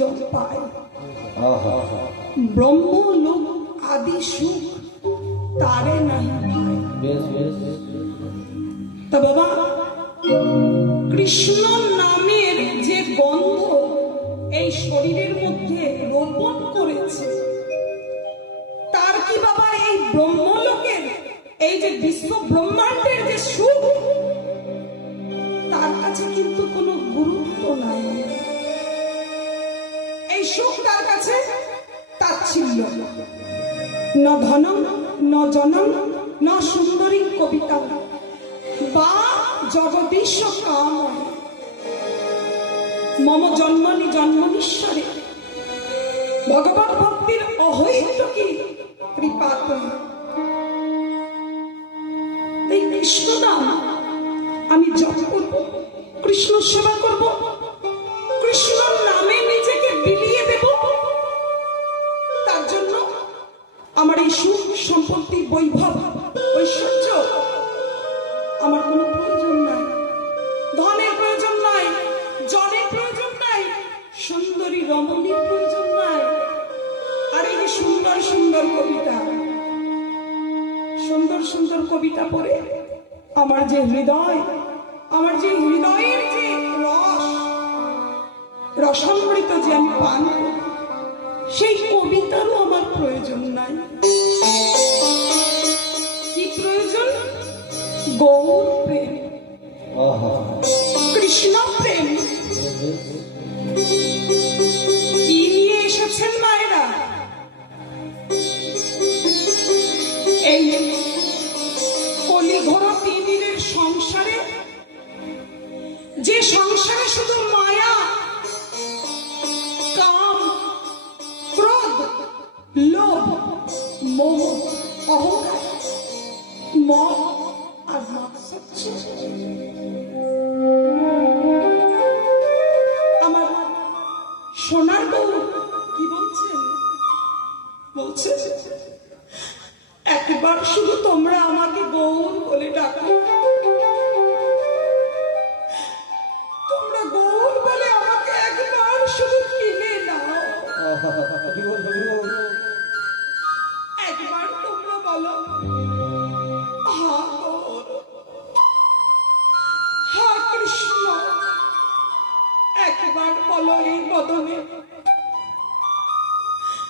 প্রয়োজন পায়। ব্রহ্মলোক আদি সুখ তারে নাহি তা বাবা, কৃষ্ণ নামের যে গন্ধ এই শরীরের মধ্যে রোপণ করেছে, তার কি বাবা এই ব্রহ্মলোকের এই যে বিশ্ব ব্রহ্মাণ্ডের যে সুখ, তার কাছে কিন্তু কোনো গুরুত্ব নাই। এই সুখ তার কাছে তাচ্ছিল্য। ন ধনম ন জনম ন সুন্দরী কবিতা বা জগদীশ কাম মম জন্মনি জন্মনীশ্বরে ভগবত ভক্তির অহৈতুকী কৃপাত। এই কৃষ্ণ নাম আমি জপ করব, কৃষ্ণ সেবা করব, কৃষ্ণ নামে নিজেকে বিলিয়ে দেব। তার জন্য আমার এই সুখ সম্পত্তি বৈভব ঐশ্বর্য আমার কোনো প্রয়োজন নাই, ধনের প্রয়োজন নাই, জনের প্রয়োজন নাই, সুন্দরী রমণীর প্রয়োজন নাই। আর এই সুন্দর সুন্দর কবিতা, সুন্দর সুন্দর কবিতা পড়ে আমার যে হৃদয়, আমার যে হৃদয়ের যে রস, রসামৃত যে আমি পান করি, সেই কবিতারও আমার প্রয়োজন নাই। কি প্রয়োজন? গৌর প্রেম, কৃষ্ণ প্রেম। কি নিয়ে এসেছেন মায়েরা? এই কলিঘোর তিমিরের সংসারে, যে সংসারে শুধু মায়া, কাম, ক্রোধ, লোভ, মোহ, অহংকার, মদ আর মাৎসর্য। আমার সোনার বউ কি বলছেন? বলছে একবার শুধু তোমরা আমাকে গৌর বলে ডাকো, তোমরা গৌর বলে আমাকে একবার শুধু কিনে নাও। একবার তোমরা বলো হা গৌর, হা কৃষ্ণ, একবার বলো এই বদনে